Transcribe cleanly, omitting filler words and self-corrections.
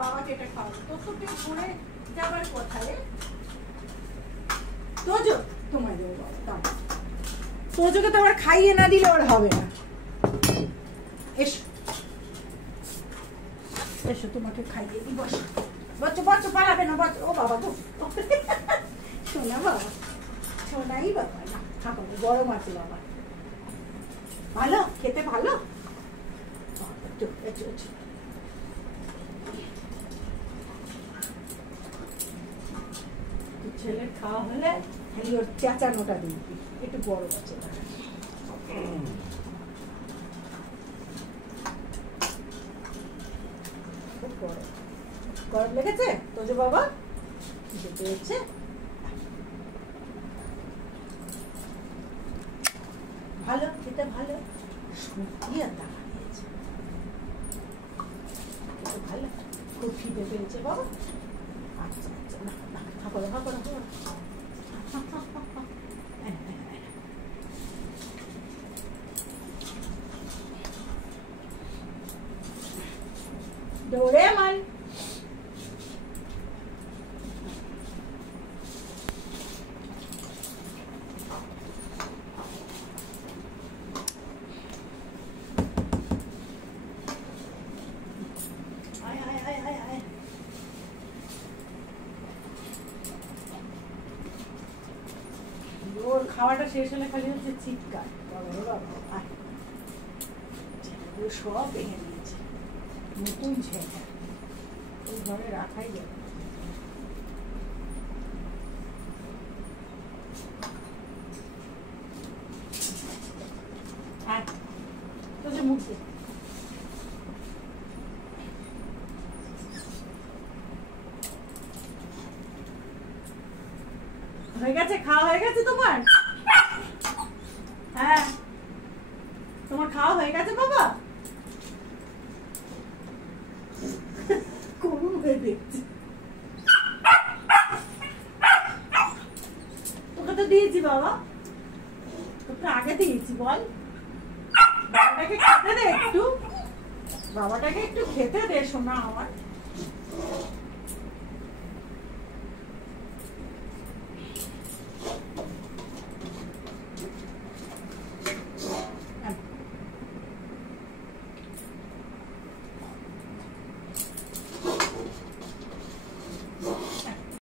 বাবাকে এটা খাওয়াবো। তোর তো পেট ভরে যাবার কোথায় তোজো, তোমায় দেবো বাবা। তোজোকে তো আবার খাইয়ে না দিলে ওর হবে না। এসো এসো, তোমাকে খাইয়ে দিই। বসো বসো বসো, পালাবে না, বসো। ও বাবা গো, শোনা বাবা, শোনাই বাবা। না থাকো, গরম আছে বাবা। ভালো খেতে, ভালো। ছেলের খাওয়া হলে খালি ওর চেঁচানোটা দিবি, একটু গরম আছে। গরম লেগেছে তোজো বাবা? পেয়েছে ভালো খেতে, ভালো সত্যি। আর টাকা দিয়েছে ভালো, খুব খিদে পেয়েছে বাবা। আচ্ছা আচ্ছা, না না, থাকো থাকো থাকো। ডোরেমন, ওর খাওয়াটা শেষ হলে খালি হচ্ছে চিৎকার। সব ভেঙে দিয়েছে, নতুন ছেলে ওই ঘরে রাখাই যাবে। মুখে হয়ে গেছে, খাওয়া হয়ে গেছে তোমার? হ্যাঁ, তোমার খাওয়া হয়ে গেছে বাবা? করুন হয়ে দেখছি। তোকে তো দিয়েছি বাবা, তোকে আগে দিয়েছি। বল, বাবাটাকে খেতে দে একটু, বাবাটাকে একটু খেতে দে সোনা আমার।